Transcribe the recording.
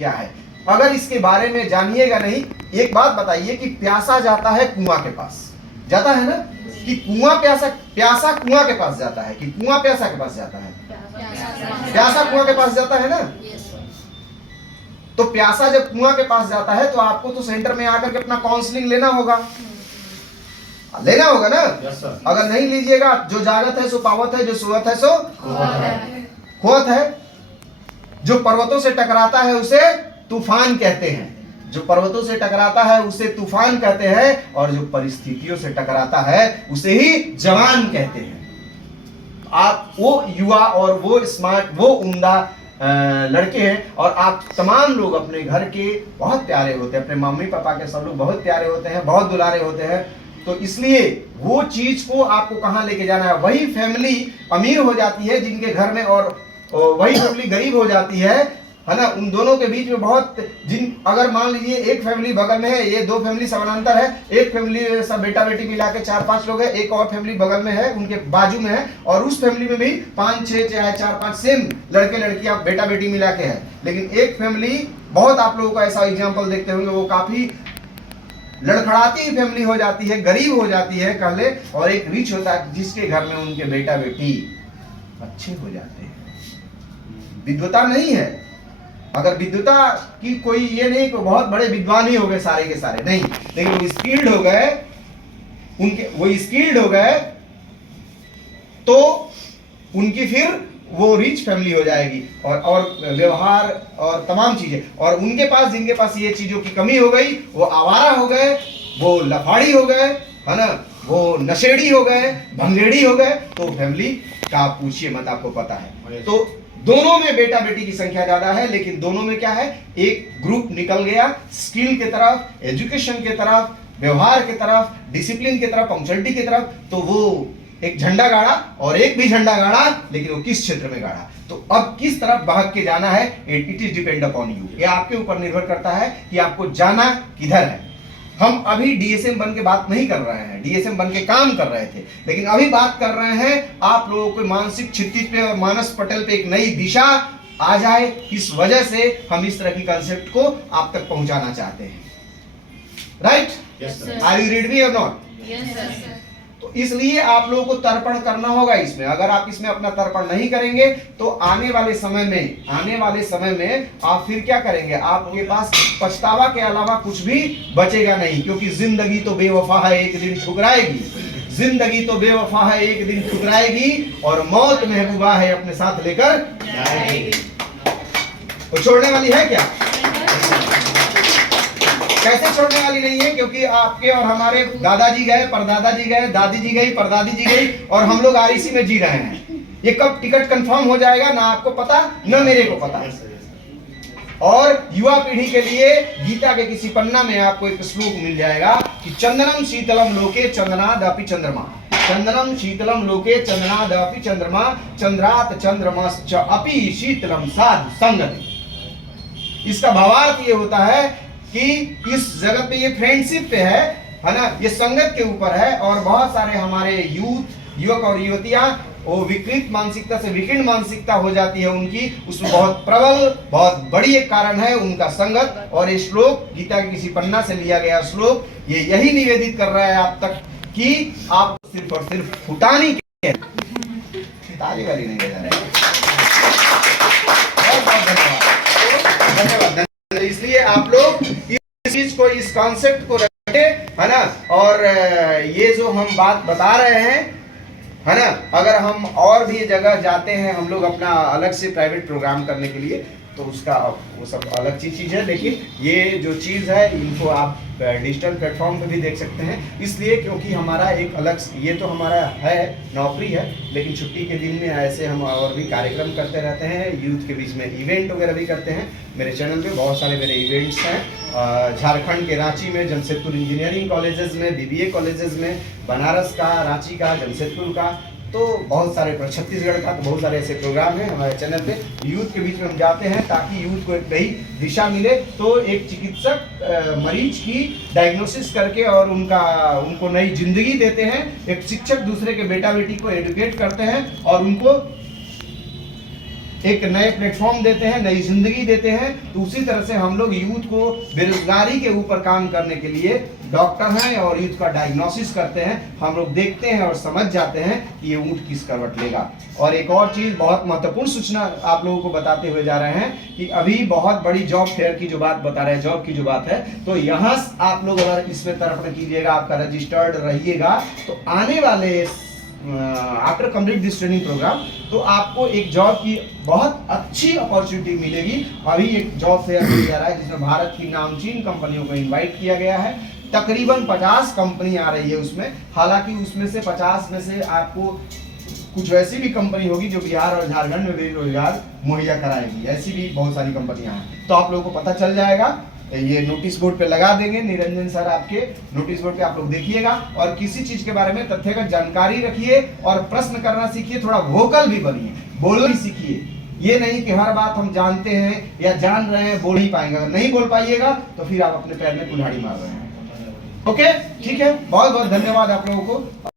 क्या है। अगर इसके बारे में जानिएगा नहीं, एक बात बताइए कि प्यासा जाता है कुआं के पास, जाता है ना, कि कुआं प्यासा कुआं के पास जाता है, कि कुआं प्यासा के पास जाता है, प्यासा कुआं के पास जाता है ना। तो प्यासा जब कुआं के पास जाता है तो आपको तो सेंटर में आकर के अपना काउंसलिंग लेना होगा ना। अगर नहीं लीजिएगा, जो जागत है सो पावत है, जो सोवत है सो खोत है। जो पर्वतों से टकराता है उसे तूफान कहते हैं, जो पर्वतों से टकराता है उसे तूफान कहते हैं, और जो परिस्थितियों से टकराता है उसे ही जवान कहते हैं। आप वो युवा और वो स्मार्ट, वो उम्दा लड़के हैं, और आप तमाम लोग अपने घर के बहुत प्यारे होते हैं, अपने मम्मी पापा के सब लोग बहुत प्यारे होते हैं, बहुत दुलारे होते हैं। तो इसलिए वो चीज को आपको कहाँ लेके जाना है। वही फैमिली अमीर हो जाती है जिनके घर में, और वही फैमिली गरीब हो जाती है ना। उन दोनों के बीच में बहुत अगर मान लीजिए एक फैमिली बगल में है, ये दो फैमिली समानांतर है, एक फैमिली सब बेटा बेटी मिला के 4-5 लोग है, एक और फैमिली बगल में है, उनके बाजू में है, और उस फैमिली में भी 5-6 चाहे 4-5 सेम लड़के लड़कियां बेटा बेटी मिला के है। लेकिन एक फैमिली, बहुत आप लोगों का ऐसा एग्जाम्पल देखते होंगे, वो काफी लड़खड़ाती फैमिली हो जाती है, गरीब हो जाती है कह ले, और एक रिच होता है जिसके घर में उनके बेटा बेटी अच्छे हो जाते हैं। विद्वता नहीं है। अगर विद्वता की कोई ये नहीं कि बहुत बड़े विद्वान ही हो गए सारे के सारे, नहीं, लेकिन वो स्किल्ड हो गए, वो स्किल्ड हो गए तो उनकी फिर वो रिच फैमिली हो जाएगी, और व्यवहार और तमाम चीजें। और उनके पास, जिनके पास ये चीजों की कमी हो गई, वो आवारा हो गए, वो लफाड़ी हो गए, है ना, वो नशेड़ी हो गए, भंगेड़ी हो गए, तो फैमिली का पूछिए मत, आपको पता है। तो दोनों में बेटा बेटी की संख्या ज्यादा है, लेकिन दोनों में क्या है, एक ग्रुप निकल गया स्किल के तरफ, एजुकेशन के तरफ, व्यवहार के तरफ, डिसिप्लिन के तरफ, पंक्चुअलिटी की तरफ। तो वो एक झंडा गाड़ा और एक भी झंडा गाड़ा, लेकिन वो किस क्षेत्र में गाड़ा। तो अब किस तरफ भाग के जाना है, it is depend upon you. ये आपके ऊपर निर्भर करता है कि आपको जाना किधर है। हम अभी डीएसएम बन के बात नहीं कर रहे हैं, डीएसएम बन के काम कर रहे थे, लेकिन अभी बात कर रहे हैं आप लोगों को मानसिक क्षितिज पे और मानस पटल पे एक नई दिशा आ जाए। इस वजह से हम इस तरह की कंसेप्ट को आप तक पहुंचाना चाहते हैं। राइट? आर यू रीड मी और नॉट? तो इसलिए आप लोगों को तर्पण करना होगा इसमें। अगर आप इसमें अपना तर्पण नहीं करेंगे तो आने वाले समय में आप फिर क्या करेंगे, आपके पास पछतावा के अलावा कुछ भी बचेगा नहीं। क्योंकि जिंदगी तो बेवफा है, एक दिन ठुकराएगी, जिंदगी तो बेवफा है, एक दिन ठुकराएगी, और मौत महबूबा है, अपने साथ लेकर जाएगी। वो छोड़ने वाली है क्या? कैसे छोड़ने वाली नहीं है? क्योंकि आपके और हमारे दादाजी गए, परदादाजी गए, दादी जी गई, परदादी जी गई, और हम लोग आरईसी में जी रहे हैं। ये कब टिकट कंफर्म हो जाएगा ना आपको पता, ना मेरे को पता। और युवा पीढ़ी के लिए गीता के किसी पन्ना में आपको एक श्लोक मिल जाएगा कि चंदनम शीतलम लोके चंदनादपि चंद्रमा, चंदनम शीतलम लोके चंदनादपि चंद्रमा, चंद्रात चंद्रमश्च अपि शीतलम साधु संगति। इसका भावार्थ ये होता है कि इस जगत पे ये फ्रेंडशिप पे है ना, ये संगत के ऊपर है। और बहुत सारे हमारे युवक और युवतियां वो विकृत मानसिकता से विकीर्ण मानसिकता हो जाती है उनकी, उसमें बहुत प्रबल, बहुत बड़ी एक कारण है उनका संगत। और ये श्लोक गीता के किसी पन्ना से लिया गया श्लोक ये यही निवेदित कर रहा है आप तक कि आप सिर्फ और सिर्फ फुटानी के ताली वाली नहीं बजा रहे। धन्यवाद। इसलिए आप लोग इस चीज को, इस कॉन्सेप्ट को रखें, है ना। और ये जो हम बात बता रहे हैं, है ना, अगर हम और भी जगह जाते हैं, हम लोग अपना अलग से प्राइवेट प्रोग्राम करने के लिए, तो उसका वो सब अलग चीज़ है। लेकिन ये जो चीज़ है इनको आप डिजिटल प्लेटफॉर्म पे भी देख सकते हैं। इसलिए क्योंकि हमारा एक अलग, ये तो हमारा है नौकरी है, लेकिन छुट्टी के दिन में ऐसे हम और भी कार्यक्रम करते रहते हैं। यूथ के बीच में इवेंट वगैरह भी करते हैं। मेरे चैनल पे बहुत सारे मेरे इवेंट्स हैं। झारखंड के रांची में जमशेदपुर इंजीनियरिंग कॉलेजेस में, बीबीए कॉलेजेस में, बनारस का, रांची का, जमशेदपुर का, तो बहुत सारे, छत्तीसगढ़ का, तो बहुत सारे ऐसे प्रोग्राम हैं हमारे चैनल पे। यूथ के बीच में हम जाते हैं ताकि यूथ को एक नई दिशा मिले। तो एक चिकित्सक मरीज की डायग्नोसिस करके और उनको नई जिंदगी देते हैं। एक शिक्षक दूसरे के बेटा बेटी को एडुकेट करते हैं और उनको एक नए प्लेटफॉर्म देते हैं, नई जिंदगी देते हैं। तो उसी तरह से हम लोग यूथ को बेरोजगारी के ऊपर काम करने के लिए डॉक्टर हैं और यूथ का डायग्नोसिस करते हैं। हम लोग देखते हैं और समझ जाते हैं कि ये ऊँट किस करवट लेगा। और एक और चीज़, बहुत महत्वपूर्ण सूचना आप लोगों को बताते हुए जा रहे हैं कि अभी बहुत बड़ी जॉब फेयर की जो बात बता रहे हैं, जॉब की जो बात है, तो यहाँ आप लोग अगर इसमें तर्पण कीजिएगा, आपका रजिस्टर्ड रहिएगा, तो आने वाले after complete this training programme तो आपको एक जॉब की बहुत अच्छी अपॉर्चुनिटी मिलेगी। अभी एक जॉब फेयर किया जा रहा है जिसमें भारत की नामचीन कंपनियों को इनवाइट किया गया है। तकरीबन 50 कंपनी आ रही है उसमें। हालांकि उसमें से 50 में से आपको कुछ ऐसी भी कंपनी होगी जो बिहार और झारखंड में भी रोजगार मुहैया कराएगी। ऐसी भी बहुत सारी कंपनियां हैं। तो आप लोगों को पता चल जाएगा, ये नोटिस बोर्ड पे लगा देंगे, निरंजन सर आपके नोटिस बोर्ड पे आप लोग देखिएगा। और किसी चीज के बारे में तथ्यगत जानकारी रखिए और प्रश्न करना सीखिए, थोड़ा वोकल भी बनिए, बोलना भी सीखिए। ये नहीं कि हर बात हम जानते हैं या जान रहे हैं, बोल ही पाएंगे। अगर नहीं बोल पाइएगा तो फिर आप अपने पैर में कुल्हाड़ी मार रहे हैं। ओके, ठीक है, बहुत बहुत धन्यवाद आप लोगों को।